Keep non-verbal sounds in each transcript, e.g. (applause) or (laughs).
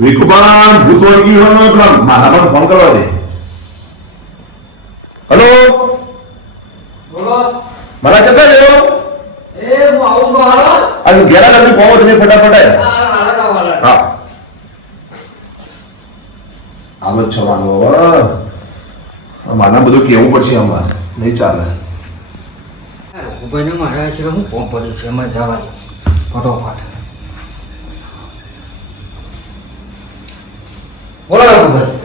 વિકુપાન ભૂત વળગી હોય પેલા મારા પર ફોન કરવા દે. હલો? બોલો. મારા જતા રહ્યો એ હું આવું તો હાલો આજે ઘેરા લાગે કોમો તમે ફટાફટ આ હા. આમ જ છવાનું માના બધું કેવું પડશે અમારે નહીં ચાલે. ભાઈને મારા છે હું ફોન પડ્યું છે. એમાં જવાની ફટોફટ. બોલો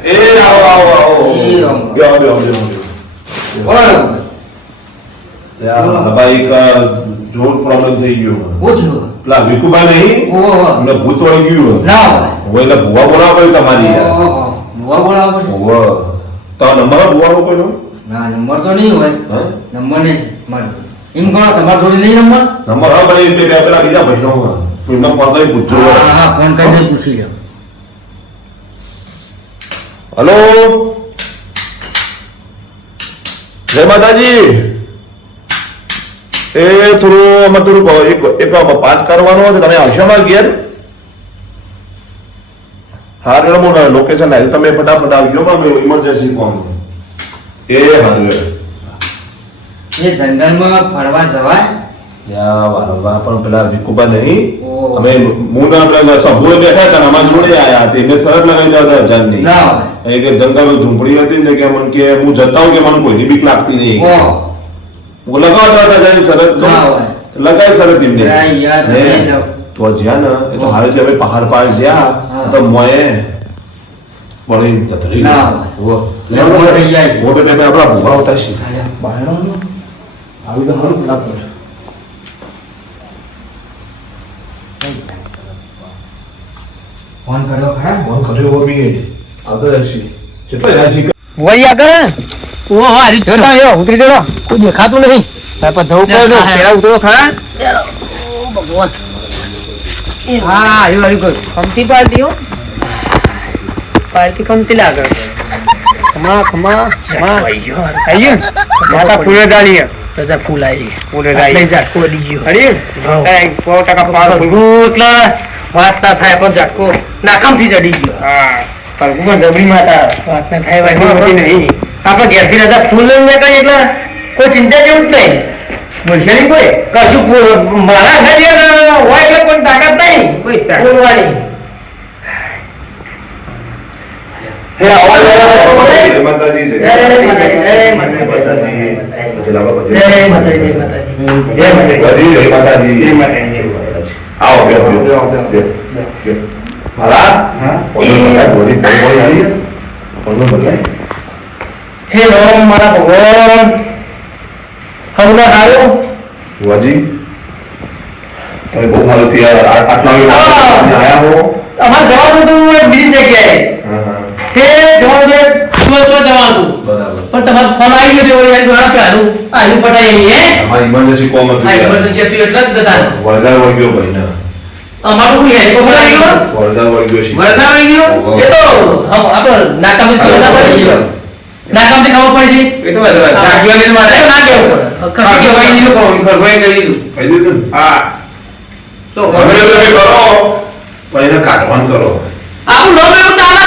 એ આવો આવો આવો. બેહો, બેહો, બેહો. બોલો ભાઈ એક જોર પ્રોબ્લેમ થઈ ગયો થયું પેલા વિકુબા નહીં ઓહો એમને ભૂત વળી ગયું ના હોય એટલે ભૂવા બોલાવ પડ્યું તમારી ભૂવા બોલાવ ઓહો. તો નંબર ભૂવાનો કોઈનો ના નંબર તો નહીં હોય? નંબર નહીં મારે એમ કોણ તમારા જોડે નહીં નંબર નંબર હા પણ એ પેલા બીજા ભાઈનો એમને ફોન કરી પૂછજો હા હા ફોન કરીને પૂછી લો હલો? જય માતાજી. એ થોડું અમે થોડું એક એક પાઠ કરવાનો હતો તમે આવશો અમારા ઘેર? હા હું લોકેશન આવી તમે ફટાફટ આવજો માં ઇમરજન્સી કોમ એ હારું એ જંગલમાં ફરવા જવાય? યા પણ પેલા વિકુબા નહીં. અમે હું ના પેલા બેઠા હતા અમારા જોડે આયા હતા. એને શરત લગાવી દેવા હતા હજારની એ કે જનતા ઝૂંપડી હતી ને કે મને કે હું જતા હું કે મને કોઈની બીક લાગતી નહીં. હું. લગાવતા હતા જાણે શરત તો. ના હોય. લગાવી શરત એમને. યાર, યાર, હે. લગાઈ જાઓ. તો જ્યાં ને તો હાલ અમે પહાડ પાર જ્યાં તો મોએ વળી આપણા બહાર આવી તો હારું પેલા ફોન કર્યો ખરા ફોન કર્યો હો બી આવતો રહેશે કેટલો રહેશે વળી આગળ ઓ હારી જો તમે જો, ઉતરી જજો. કોઈ દેખાતું નહીં. તાર પર જવું પડે તો પેલા ઉતરો ખરા. ભગવાન હા આવ્યું આવ્યું કર કમતી પાર્ટી હો. પાર્ટી કમતી લાગે. ખમા ખમા ખમા. આવી ગયું માતા પૂરે ડાળી તો જા ફૂલ આવી પૂરે લઈ જા કોડી ગયો હરી હા. કાંઈ સો ટકા પાર એટલે વાત ના થાય પણ ઝટકો નાકામથી ચડી ગયો હા પરગુમાં જબરી માતા વાત ના થાય એમાં ભાઈ બધી નહીં આપણે ઘેરથી રજા ફૂલ લઈને બેઠા એટલે કોઈ ચિંતા જેવું જ નહીં બોલશે નહીં કોઈ કશું ફૂલ- મારા ઘરે હોય એટલે કોઈ તાકાત નહીં કોઈ તાકાત. ફૂલવાળી હે આવો બેહો, બેહો. મારા મારા ભગવાન હમણાં આવ્યો બુઆજી, તમે બહુ મારું ત્યાં આટલા આયા હો. અમારે જવાનું હતું એક બીજી જગ્યાએ. હા. જવાનું છે તો તો જવાનું બરાબર. પણ તમારો ફોન આવી ગયો એટલે વળી આ પેલું આયુ પટાઈ હે? અમારી ઇમરજન્સી કોમ હતી ઇમરજન્સી હતી એટલે જ જતા વળગાડ વળગ્યો ગયો ભાઈને. અમારું કોઈ હેલિકોપ્ટર આવી ગયો વળગાડ વળી ગયો છે. આવી ગયો એ તો હમ- આપણે નાકામથી ખબર પડી ગયો. નાકામથી ખબર પડી છે? એ તો બરાબર. મારે. ના કહેવું પડે. કશું ભાઈ નહીં. કહું, ઘરભાઈ કહી દીધું. કહી દીધું હા. તો તમે તમે કરો. પણ કાઢવાનું કરો. આપણું લોન આમ ચાલે.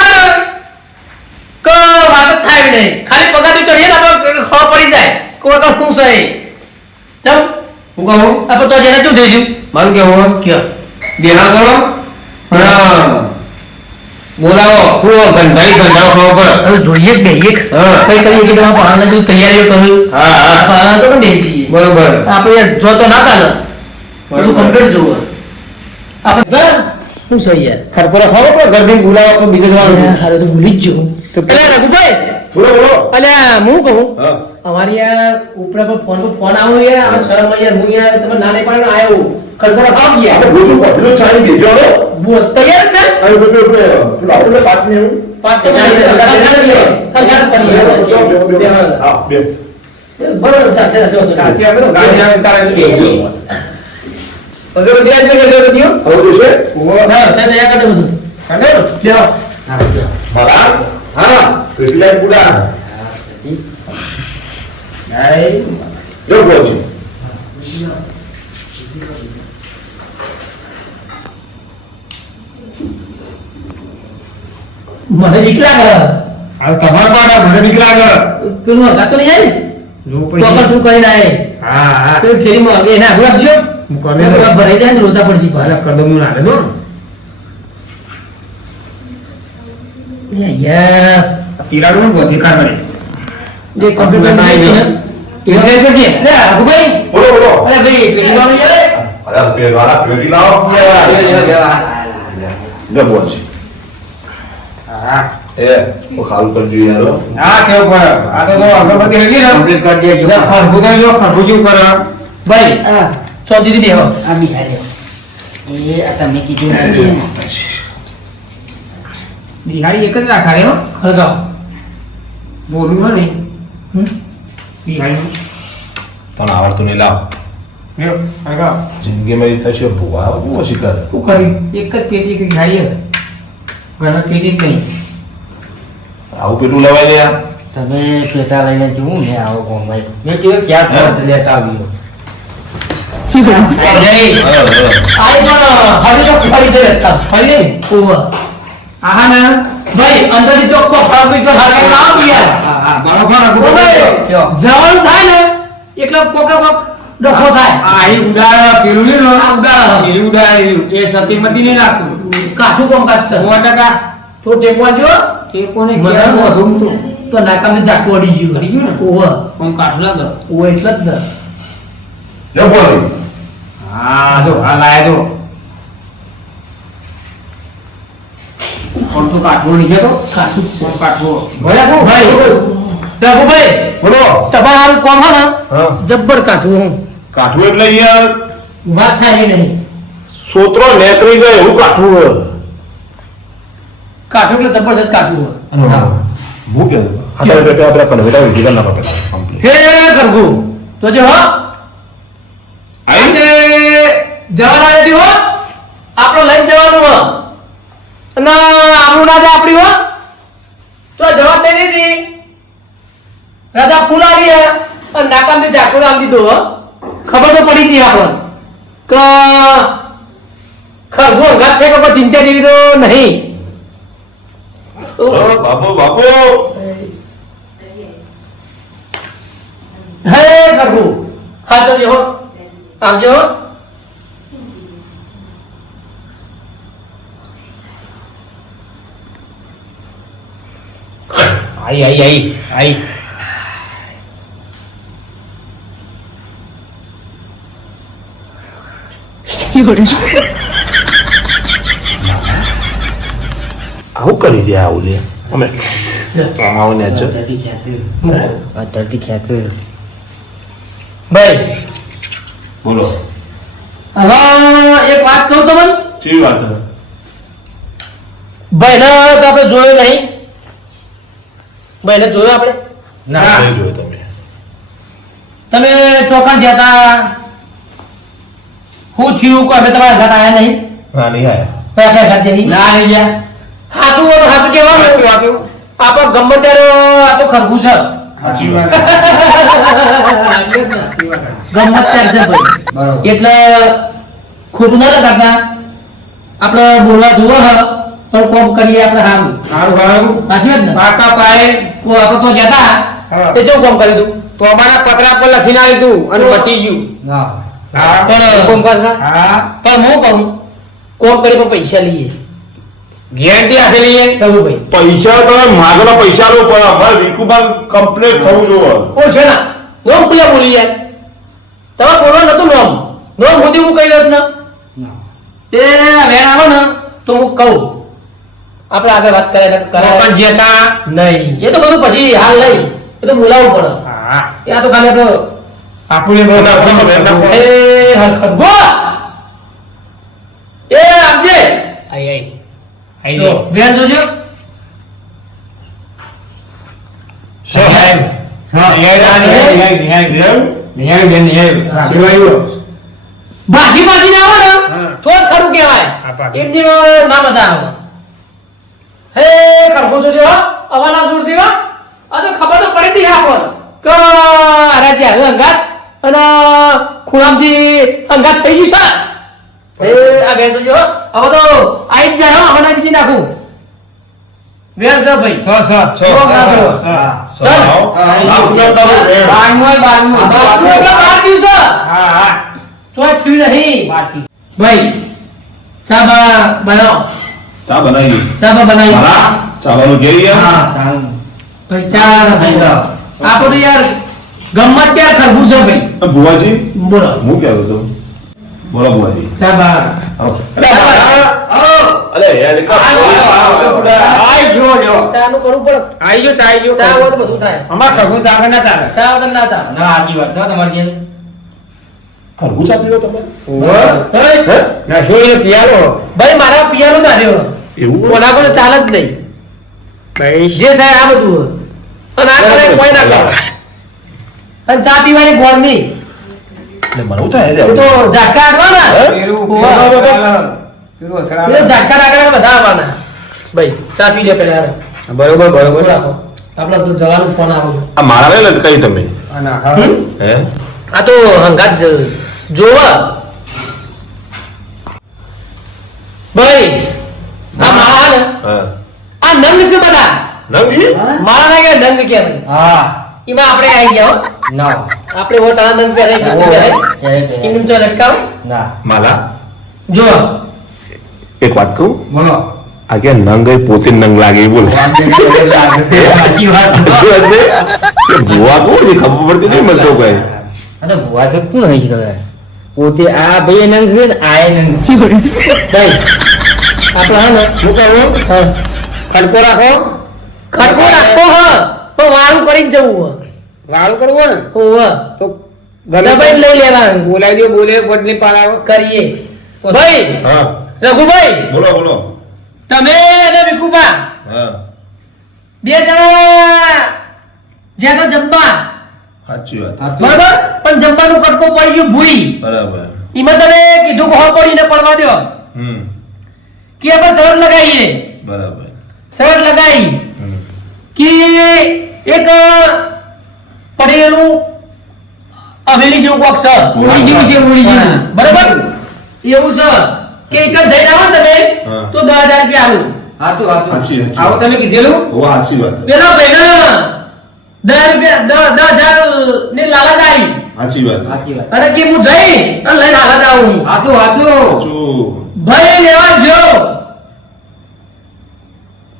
કે વાત જ થાય નહીં. ખાલી પગાર ચડીએ ને આપણે ખબર પડી જાય. કોઈ કામ શું છે ચમ હું કહું? આપણે તો જેને શું થઈ ગયું. મારું કેવું કયો? દેહા કરો. હા. બોલાવો. હું ગંધાઈ ગંધાવ ખાવ પર હવે જોઈએ જ એક. હા. કઈ કઈ કે તમારા જેવું તૈયારીઓ કરું હા હા. તો પણ દે છીએ. બરોબર. આપણે જો તો ના ચાલે. બધું બરોબર. કમ્પ્લીટ જોવું આપણે ઘર શું છે યાર? ખરખરો ખાવો પણ ઘરથી બોલાવો તો બીજે જવાનું હારે તો ભૂલી જ જો તો પેલા રઘુભાઈ! બોલો બોલો. અલ્યા હું કહું. હા. અમારી યાર ઉપર પર ફોન પર ફોન આવો યાર. આ શરમ યાર હું યાર તમે ના નહીં પાડે આવ્યો ખડખડો ખાવ ગયા આપણે બધું પછીનું છાણી દેજો હવે. બો તૈયાર છે હવે પેલું આપણે પેલું આપણે પાટને એવું. પાંચ ટકા તૈયાર કરી હા, બે. બરોબર ચાલશે જો તો સાચી આપણે તો ગાડી આવે તારે તો. અગરબત્તી આજ મેં અગરબત્તીઓ? હવે જોશે? ના ત્યાં તૈયાર કરી દે બધું કાઢો. લ્યો મારા હા કેટલાય પૂરા જો પહોંચ્યું. મને બીક કર આ તમાર પાડા મને બીક લાગે પેલું હગાતો નહીં આવી જો તો પણ પછી તું કરીને આય હા હા. પેલું માં એને આગળ આપજો. હું કરી ભરાઈ જાય ને રોતા પડશે પાછા. મારા ના નાખે દો યાર. તિરાડું બધી કાર કરે જે કોમ્પ્યુટરમાં આવી ને એ વગર પડશે લે રઘુભાઈ બોલો બોલો. અરે ભાઈ પેલી વાળો જાય અરે પેલી વાળા પેટી લાવો. લે બોલ છે હા એ ઓ ખાલ કરજો યાર હા. કેવું પડે આ તો અગરબત્તી ને કમ્પ્લીટ કરી દેજો. ખરબૂજ જો ખરબૂજ ઉપર ભાઈ ચોથી બેહો. આ બિહારી એ આ તમે કીધું બિહારી એક જ રાખા રે હો. હળગાવો બોલું ને નહીં હમ? બિહારી પણ આવડતું નહીં લાવ. જિંદગી એ થશે ભૂવા હું ઓછી કરે શું કર્યું એક જ પેટી કઈ ખાઈએ. ઘણા પેટી જ નહીં. આવું પેટું લેવાય ગયા તમે પેટા લઈને જવું ને આવો કોમભાઈ મેં કીધું ક્યાં લેતા આવ્યો? જવાનું થાય ને એટલે કોકા ડખો થાય. આ અહીં ઉડાડ પેલું ને આ ઉડાડ. એ સતીમતી નહીં નાખતું કાઠું કોમ કાઢશે. સો ટકા. તો ટેકવા જો. એ કોને મને વધુ હતું? તો નાકામને જાકુ અડી ગયું. અડી ગયું ને? ઓવર કોણ કાઢું ઓવર એટલે જ ને. લે બોલ. હા જો આ લાયા જો. કોણ તો કાઢવો નહીં જ છે. કોણ કાઢવો ભાઈ ભાઈ રઘુભાઈ બોલો. તમારે કોમ હા ને? જબ્બર કાઠું હું. કાઠું એટલે યાર વાત થાય નહીં? સોત્રો નેકરી જાય એવું કાઠું હોય. કાઠું એટલે જબરદસ્ત કાઠું હોય. હું. કે હતા બેટા આપણે કન્વેટા વિધિ કરી નાખો પેલા હે કરગુ તો જો હો. આઈને જવાના આવી હો. આપણો લઈને જવાનું હો. અને આપણું ના જાય આપણી હો. તો જવા દે દીધી. રાજા ફૂલ હે. અને નાકામથી જાકો આમ દીધો હો. ખબર તો પડી ગઈ આપણ કે ખરગો અંગાત છે કે ચિંતા જેવી તો નહીં. હા, બાપુ બાપુ હે ખરગુ હા જો હો આવજો હો આઈ આઈ આઈ આઈ આવું કરી દે આવું લે. અમે આવું ને છે ખેંચી ભાઈ. બોલો. હવે એક વાત કહું તમને? કેવી વાત છે ભાઈને તો આપણે જોયો નહીં. ભાઈને જોયો આપણે? ના જોયો જોયું તમે. તમે ચોકણ જતા હું થયું કે અમે તમારા ઘર આયા નહીં? ના નહીં આયા. ભાઈ ઘર જઈ ના નહીં ગયા. હાચું હોય તો હાથું કહેવાનું હાથું આપણે ગમે ત્યારે આ તો ખરગું સાચી વાત છે. ભાઈ. એટલે ખોટું ના લગાડતા. આપણે બોલવા જોવો હ પણ કોમ કરીએ આપણે સારું સારું સારું સાચી વાત ને? પાકા પાયે. કો આપણે તો જતા. તે જો કોમ કરી દઉં તો અમારા પતરા પર લખીને આવી તું અને પટી ગયું. હા. પણ કોમ કરતા? હા પણ હું કહું કોમ કરી પણ પૈસા લઈએ. ગેરંટી આપેલી છે? પ્રભુભાઈ પૈસા તો માગના પૈસા લો પણ અમારે વીકુમાં કમ્પ્લેટ થવું જોવે ઓ છે ના? નોમ પૂજા બોલી યાર તમારે બોલવા નતું નોમ? નોમ સુધી હું કહી દઉં ના. તે વેણ આવે ને તો હું કહું. આપણે આગળ વાત કરે પણ જેતા નહીં. એ તો બધું પછી હાલ લઈ એ તો બોલાવવું પડે. હા. એ આ તો ખાલી આપણો આપણે બહુ ના, ના, ના, ના. એ હાલ ખરગો એ આપજે આઈ આઈ આઈ જો જોજો. સાહેબ ના આવે ને. તો જ ખરું કહેવાય. એમની ના બધા આવે. હે ખરગો જોજો હો, અવાના જોર દેવા આ તો ખબર તો પડી હતી આપણને. કે રાજ્ય જે અંગાત. અને ખૂણામથી અંગાત થઈ ગયું છે. એ આ બેન જોજો હો, હવે તો આઈ જ જાય હવે ના નાખું. વેર છે ભાઈ. છ છ છ. હા. બારમું બારમું. બાર દિવસો. હા નહીં. ભાઈ ચા બનાવો. ચા બનાવી. ચા બનાવી. હા. ભાઈ ચા ભાઈ આપો તો યાર ગમત ત્યાં ખરબૂજ છે ભાઈ? ભુવાજી બોલો. હું કહેતો હતો? બોલો બોલી અરે મારા- યાર આઈ ગયો, ગયો. ચા કરવું પડે આઈ ગયો, ચા આઈ ગયો. ચા હોય તો બધું થાય અમારે ખરબૂજ ચાલે ના ચાલે? ચા વગર ના ચાલે ના, સાચી વાત છે તમારી ઘેર. ખરબૂચ આપી દો તમે બસ. ના, જોઈને પિયાલો. ભાઈ મારા પિયાનું ના રહ્યો એવું કોના કોને ચાલે જ નહીં ભાઈ, જે સાહેબ આ બધું અને આ કરે કોઈ ના કરે અને ચા પીવાની ગોળ નહીં એટલે મને થાય એ તો રે. ઝાટકા આડવાના. એ ઝાટકા ડાકડા બધા આવવાના ભાઈ ચા પી લે પેલા બરોબર બરોબર. રાખો આપણે તો જવાનું ફોન આવો આ મારા ને લટકાઈ તમે? ના, હે. આ તો હંગાત જોવા. ભાઈ આ માળા ને આ નંગ છે બધા. નંગ? માળા ના કે નંગ કહેવાય? હા. એમાં આપણે આવી ગયા હો. ના. આપણે હો તારા નંગ પહેરાય કિંગડમ તો લટકાવ. ના. માલા. જો એક વાત કહું? બોલો. આગે નંગ પોતે નંગ લાગે એ બોલ. સાચી વાત. (laughs) એ ભુવા કોણ છે? ખબર પડતી નહીં મળતો કઈ. અરે ભુવા તો કોણ હોય છે ખબર? પોતે આ ભાઈ નંગ છે ને આ નંગ (laughs) ભાઈ આપણે હા ને શું કરવું હા. ખડકો રાખો. ખડકો રાખો હા. તો વારું કરીને જવું હો. વાળું કરવું ને. તો દબાઈને લઈ લેવાનું. બોલાવી દો બોલે બદલી પાડાવો કરીએ. ભાઈ હા. રઘુભાઈ. બોલો બોલો. તમે અને વિકુબા. હા. બે જણા જ્યાં તો જમવા. સાચી વાત. બરાબર? પણ જમવાનું કટકો પડી ગયું ભૂઈ. બરાબર. એમાં તમે કીધું કે હો પડીને પડવા દો. હમ. કે આપણે શરત લગાવીએ. બરાબર. શરત લગાવી. કે એક પડેલું હવેલી જેવું કોક છે. ઉડી જેવું છે ઉડી જેવું. બરાબર? એવું છે કે એક જ જઈ આવો તમે તો દસ હજાર રૂપિયા આવું હાચું હાચું. સાચી વાત. તમે કીધેલું? ઓ સાચી વાત. પેલો ભાઈને દસ રૂપિયા દસ દસની લાલચ આવી. સાચી વાત. સાચી વાત. અને કે હું જઈ અને લઈને હાલત આવું. હાચું ભાઈ લેવા જો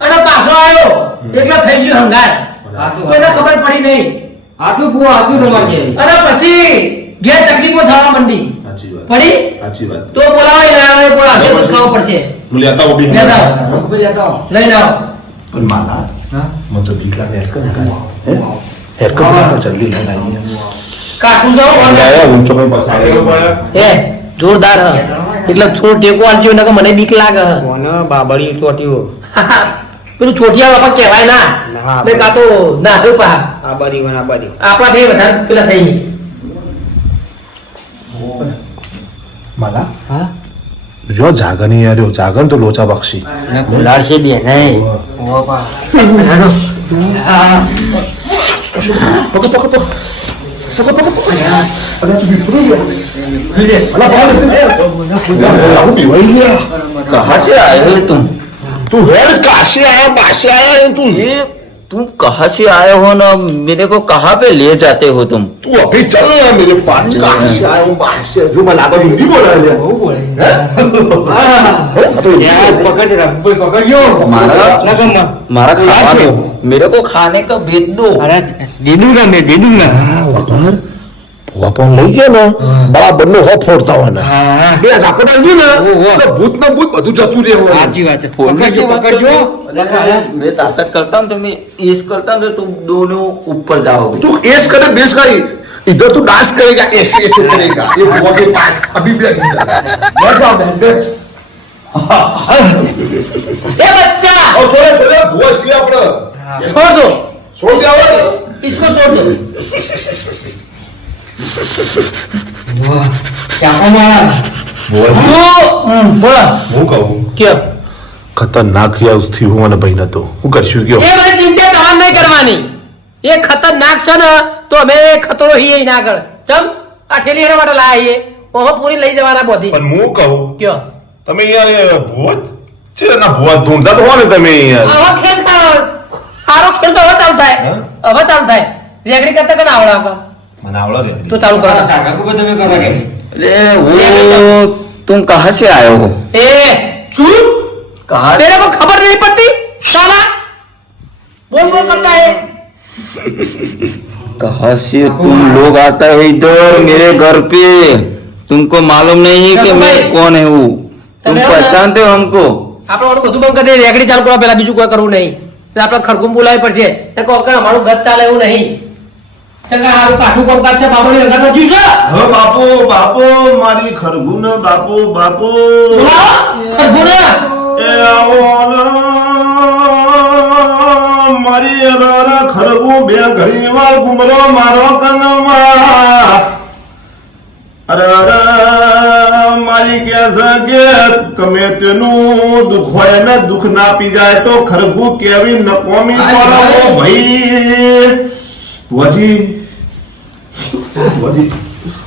અને પાછો આવ્યો. એટલે થઈ ગયું હંગાર કોઈને ખબર પડી નહીં. હાચું કુવો હાચું તમારી ઘેર. અને પછી ઘેર તકલીફો થવા માંડી. સાચી વાત. પડી? સાચી વાત. તો બોલાવાય લેવાય બોલાવે. તો ખાવું પડશે. હું લેતા આવું બી લેતા આવો. લેતા આવો. લઈને આવો. પણ માલા હા? મને તો બીક લાગે હેરકટ હે. હેરકટ બનાવો જલ્દી આવીએ. કાઠું છો આયા ઊંચો પર પસાડ્યો હે જોરદાર હ. એટલે થોડું ટેકો આલજો નકર મને બીક લાગે. કોને બાબડી ચોટ્યું? (laughs) પેલું છોટિયા બાપા કહેવાય ના. મેં કાં તો ના આવ્યું પા આ. બારી આ બારી આપણા ભાઈ વધારે પેલા થઈ નહીં માલા? હા? જો જાગની યાર જાગન તો લોચા બક્ષી. ગુલાડ છે બે નહીં. ઓ પા. કશું પકો કહા છે આયો તું. तू हेड काशी आया बाशी आया है तू ये तुम कहाँ से आए हो ना मेरे को कहाँ पे ले जाते हो तुम तू अभी चल रहा है मेरे पास कहाँ से आए हो से जो मैं लाता हिंदी बोल है वो पकड़ रहा पकड़ लो हमारा ना मारा खावा दो मेरे को खाने का भेज दो अरे दे दूंगा मैं दे दूंगा वहाँ ભૂવા લઈ ગયા ને બરાબર નો હો ફોડતા હોય ને હા બે ઝાપટ આવી ને ઓહો. એટલે ભૂત ને ભૂત બધું જતું રહેવું સાચી વાત છે फोड़ने પકડજો की बात પકડજો करते हो। मैं ताकत करता हूँ तो मैं इस करता हूँ तो तुम दोनों ऊपर जाओगे तू ऐस करे बेस करी इधर तू डांस करेगा ऐसे ऐसे करेगा ये बुआ के पास अभी भी अभी बैठ जाओ बहन बैठ ए बच्चा और छोड़े छोड़े बुआ इसलिए अपना छोड़ दो छोड़ दिया हुआ इसको छोड़ दो ખતરનાક થયું હું ભાઈ નતો હું કરશું કયો એ બધી ચિંતા તમારે નહીં કરવાની. એ ખતરનાક છે ને તો અમે ખતરો હી ના આગળ. ચમ આ ઠેલી એના માટે લાવીએ ઓહો પૂરી લઈ જવાના બધી પણ હું કહું કયો? તમે યાર ભૂત? છે ના ભૂવા ઢૂંઢતા તો હો ને તમે યાર આવો ખેલ ખાઓ મારો ખેલ તો હવે ચાલુ થાય. હવે ચાલુ થાય. રેગડી કરતા કને આવડે આપણે મને આવડો રે તો ચાલુ કરો કાકા કો તમે કરો કે अरे वो तुम कहाँ से आए हो એ ચૂપ कहाँ तेरे को खबर नहीं पड़ती साला बोल बोल करता है कहाँ से तुम लोग आता है इधर मेरे घर पे तुमको मालूम नहीं है कि चलो मैं भाई। कौन है वो तुम તમે આવો ને. पहचानते हो हमको આપણે ઓલું બધું બંધ કરી દે રેગડી ચાલુ કરવા પેલા બીજું કોઈ કરવું નહીં એટલે આપણે ખડકું બોલાવી પડશે તો કહો કે અમારું ઘર ચાલે એવું નહીં કે કે હારું કાઠું કોમકાજ છે બાબુની ઘરનો જીવ છે? હવે બાપુ બાપુ મારી ખરગુન બાપુ બાપુ. બોલાવો એ આવો મારી અરારા ખરગું બે ઘડી વાર ઘુમરો મારો કનમાં. અરે અરે મારી કે કે ગમે તેનું દુઃખ હોય ને દુઃખ ના પી જાય તો ખરગુ કેવી નકોમી પડો ભાઈ. વજી વજી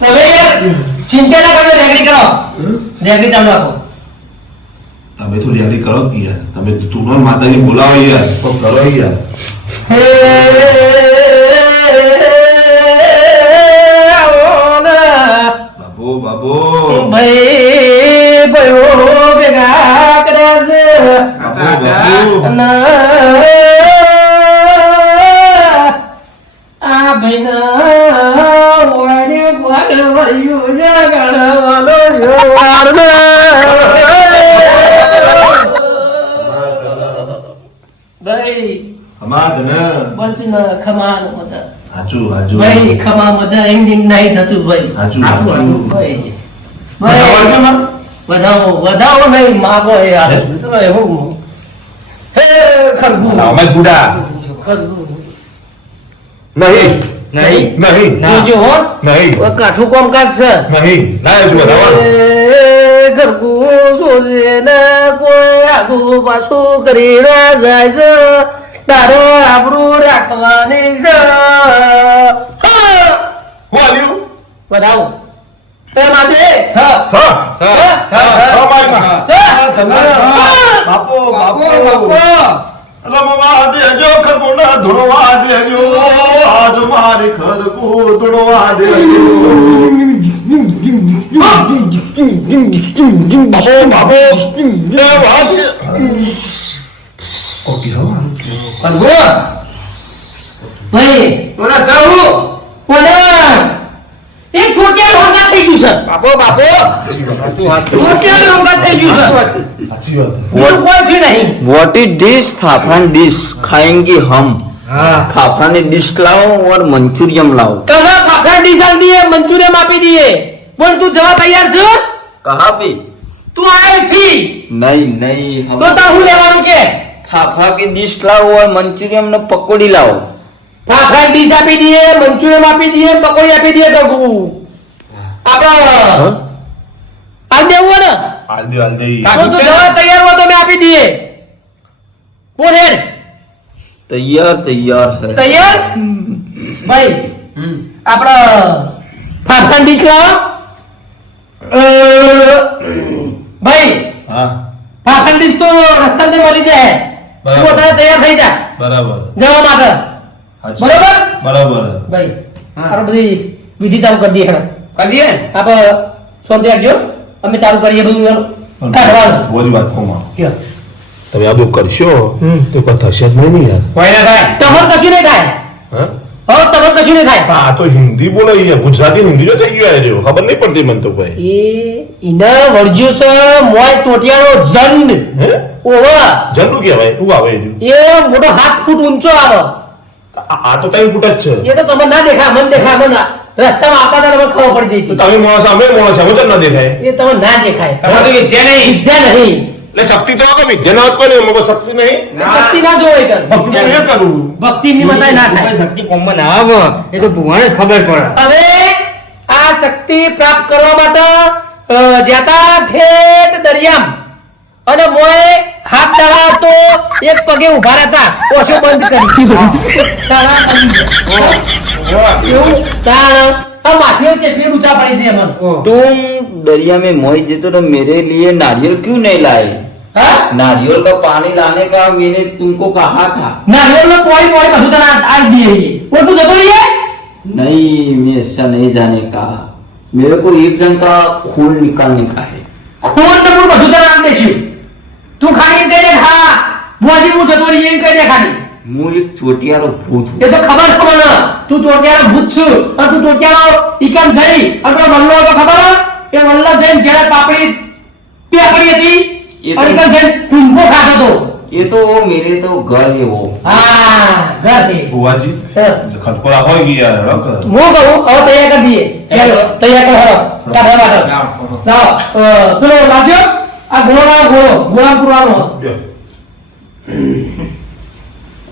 હવે ચિંતા ના કરજો રેગડી કરો રેગડી ચાલુ રાખો તમે તો રેડી કરો કે યાર તમે તુનો માતાજી બોલાવો યાર તો કરો યાર હે આવો ને. બાબુ બાબુ ભાઈ ભાઈઓ ભેગા કર્યા છે બાબુ બાબુ વધાવો નહીં માગો એ એવું હે ખરગું અમાદ બુડા. ખરગું નહીં. નહીં નહીં જોજો હો નહીં કાઠું કામકાજ છે નહીં ના બતાવો એ ખરગું જોજે ને કોઈ આગુ પાછું કરી ના જાય છે તારે આબરૂ રાખવાની છે હા! આવ્યું વધાવો તે માથે છ સ સ મારમાં છ તમે બાપુ બાપુ રમવા દેજો ખરગુના ધૂળવા દેજો. આજ મારી ખરગુ ધૂળવા દેજો. બાપુ બાપુ એ વાત ઓકે સવારું ખરગું ભાઈ ઓલા સાહુ. કોને એ છોટિયા લોંગા થઈ ગયું સર બાપો બાપો. છોટિયા લોંગા થઈ ગયું સર સાચી વાત. કોઈ છે નહીં. વોટ ઇઝ ધીસ ફાફાન ડીશ ખાએંગે હમ. ફાફા ની લાવો ઓર મંચુરિયમ લાવો? તમે ફાફા ડિશ આલ દીએ મંચુરિયમ આપી દીએ પણ તું જવા તૈયાર છે? કહા ભી? તું આયો છી. નહીં નહીં તો તા હું લેવાનું કે? ફાફા કે ડીશ લાવો ઓર મંચુરિયમ ને પકોડી લાવો. ફાફડા ડીશ આપી દઈએ મંચુરિયમ આપી દઈએ પકોડી આપી દઈએ તો આપણા આલ દેવું ને? આલ દે આલ દે. તો જવા તૈયાર હો તો મે આપી દઈએ. બોલ હેડ. તૈયાર તૈયાર હે. તૈયાર? ભાઈ આપણા ફાફડા ડીશ લાવો. ભાઈ હા. ફાફડા ડીશ તો રસ્તામાં મળી જાય. પોતાને તૈયાર થઈ જા. બરાબર. જવા માટે. બરોબર? બરોબર. ભાઈ હા. બધી વિધિ ચાલુ કરી દઈએ કરી દઈએ? આપ શાંતિ રાખજો. અમે ચાલુ કરીએ બધું બોલી વાત કોમાં તમે આ બધું કરશો? તો કોઈ થશે જ નહીં ને યાર. કોઈ ના થાય. તમારે કશું નહીં થાય. હા? તમારે કશું નહીં થાય. આ તો હિન્દી બોલે યાર ગુજરાતી હિન્દી જો થઈ ગયો રહ્યો ખબર નહીં પડતી મને તો ભાઈ એ ઈના વળજ્યો છે મોય ચોટિયાનો જંડ ઓવા. જંડુ કહેવાય. આવે એ એ મોટો હાથ ફૂટ ઊંચો આવે. આ તો ત્રણ ફૂટ જ છે. એ તો તમને ના દેખાય મને દેખાય મને રસ્તામાં આવતા હતા તમને ખબર પડી જતી. તમે માણસ અમે માણસ અમે ના દેખાય. એ તમને ના દેખાય. તમે તો વિદ્યા નહીં. વિદ્યા નહીં. એટલે શક્તિ તો આવે વિદ્યા ના આપવાની એમાં શક્તિ નહીં. શક્તિ ના જોવે ભક્તિ નહીં કરું ભક્તિ ની મતાય ના થાય શક્તિ કોમમાં ના આવે એ તો ભગવાને જ ખબર પડે. હવે આ શક્તિ પ્રાપ્ત કરવા માટે જ્યાતા ઠેઠ દરિયામ અને મોય હાથ દળા તો એક પગે ઉભા રહેતા ઓછો બંધ કરી તાળા બંધ. એવું તાળ આ માથીઓ ચેટલી ઊંચા પડી છે એમાં तुम दरिया में मोई जीते तो मेरे लिए नारियल क्यों नहीं लाए હા नारियल का पानी लाने का मैंने तुमको कहा था નારિયેળ નો પોણી પોણી બધું તને આ- આ દઈએ છીએ. બોલ તું જતો રહીએ नहीं मैं ऐसा नहीं जाने का मेरे को एक जन का खून निकालने का है ખૂન ને મૂળ બધું તને આમ દેશું તું ખાલી કહી દે હા મોજી હું જતો રહી એમ કહી દે ખાલી. હું એક ચોટિયારો ભૂત એ તો ખબર પણ તું ચોટિયારો ભૂત છું. અને તું ચોટિયારો ઇકમ જઈ. અને વલ્લો તો ખબર? એ વલ્લો જઈને જ્યારે પાપડી પેપડી હતી અને કઈ જઈને ટૂંકો ખાતો હતો. એ તો મેરે તો ઘર એવો. હા ઘર એ. બુવાજી ખલકોલા હોય ગયા રક હું કહું હવે તૈયાર કરી દઈએ. તૈયાર કરો. તારા માટે. જાઓ. પેલો લાગ્યો આ ઘોડો લાવો ઘોડો ઘોડા પુરાનો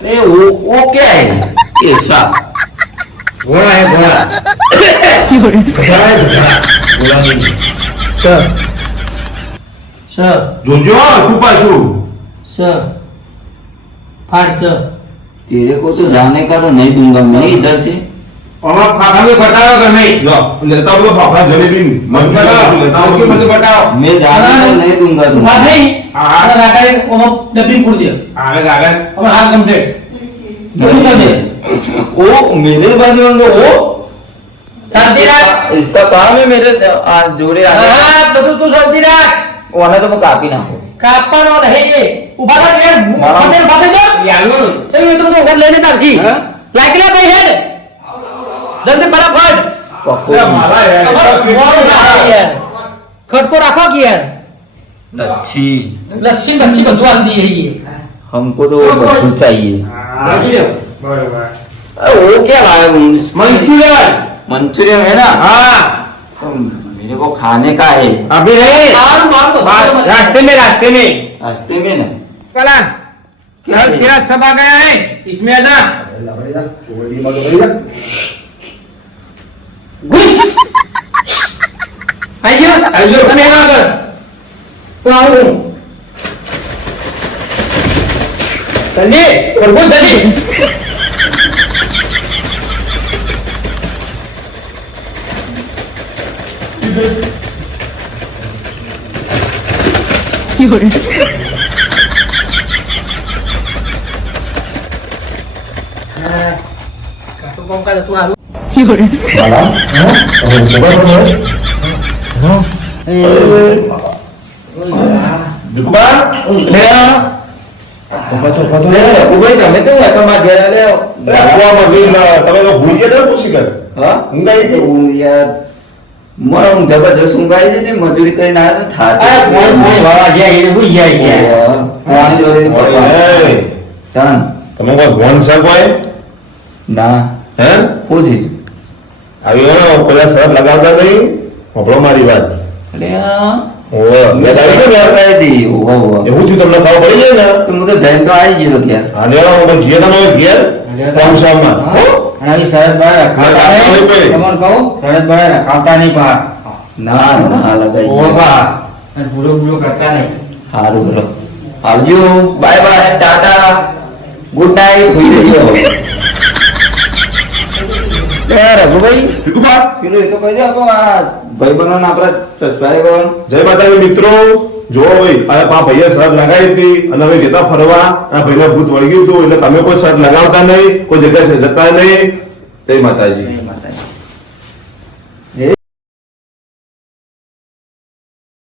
अरे वो वो क्या है ऐसा ઘોડા હે ઘોડા બોલાવી. સર સર જોજો તું પાછું સર ફાટ સર तेरे को तो जाने का तो नहीं दूंगा मैं इधर से અમાર ખાખા में બતાવો કે નહીં લો, લેતા બોલો ફાફડા જલેબી મંચુરિયન બતાવો લેતા બધું આવો. બધું બતાવો मैं जाने का नहीं दूंगा વાત तुमको નહીં હા. આ રાગાએ ઓનો ડબ્બિંગ પૂરી દે આગળ આગળ હવે હાલ કમ્પ્લીટ પૂરું કરી દે वो मेरे बाजू में वो શાંતિ રાખ इसका काम है मेरे आज जोड़े आने का। હા બધું તું શાંતિ રાખ वाला तो मैं काफी ना हो કાપવાનો નહીં એ ઉભા થા યાર મારા- પટેલ પાસે જો યાલું ચલ એ તો બધું વખત લઈને જ આવશી હા? લાગી લે ભાઈ હેડ જલ્દી ફટાફટ મારા યાર તમારો મોડું ના થાય યાર. ખટકો રાખો કે યાર लच्छी લક્ષી બક્ષી બધું આલ દઈએ છીએ हमको तो બધું चाहिए બરોબર अरे वो क्या लाए तुम? મંચુરિયન मंचूरियन है ना हाँ तो मेरे को खाने का है अभी नहीं મારું મારું બધું बात- તમારે- रास्ते में रास्ते में रास्ते में ना कला क्या कल है? तेरा सब आ गया है इसमें आजा ઘુસ આઈ ગયો આઈ ગયો. તમે આગળ તો આવું જલ્દી કરવો જલ્દી કામ કાઢ તું હારું Jukban, Lea. Obat તમારા ઘેરા લેવો રાખવામાં વિલ તમે તો ભૂલી પૂછી કર હા ઊંઘાઈ યાર મને હું જબરજસ્ત ઊંઘાઈ જતી મજૂરી કરીને ના થા છે કોઈ કોઈ તમે કોઈ ગોન સર ના હે પૂછી આવી પેલા સરત લગાવતા નહીં હોભળો મારી વાત. ભૂલો ભૂલો આવજો. Bye bye. Tata. Good night. હોઈ રહ્યો લે રઘુભાઈ. દીકુબા, પેલું એ તો કહી દે આપો આ ભાઈબંધોને આપણે સબસ્ક્રાઇબ કરવાનું જય માતાજી મિત્રો. જો ભાઈ આ પા ભાઈએ શરત લગાવી હતી અને હવે જતા ફરવા. આ ભાઈને ભૂત વળગ્યું હતું એટલે તમે કોઈ શરત લગાવતા નહીં કોઈ જગ્યાએ જતા નહીં. જય માતાજી.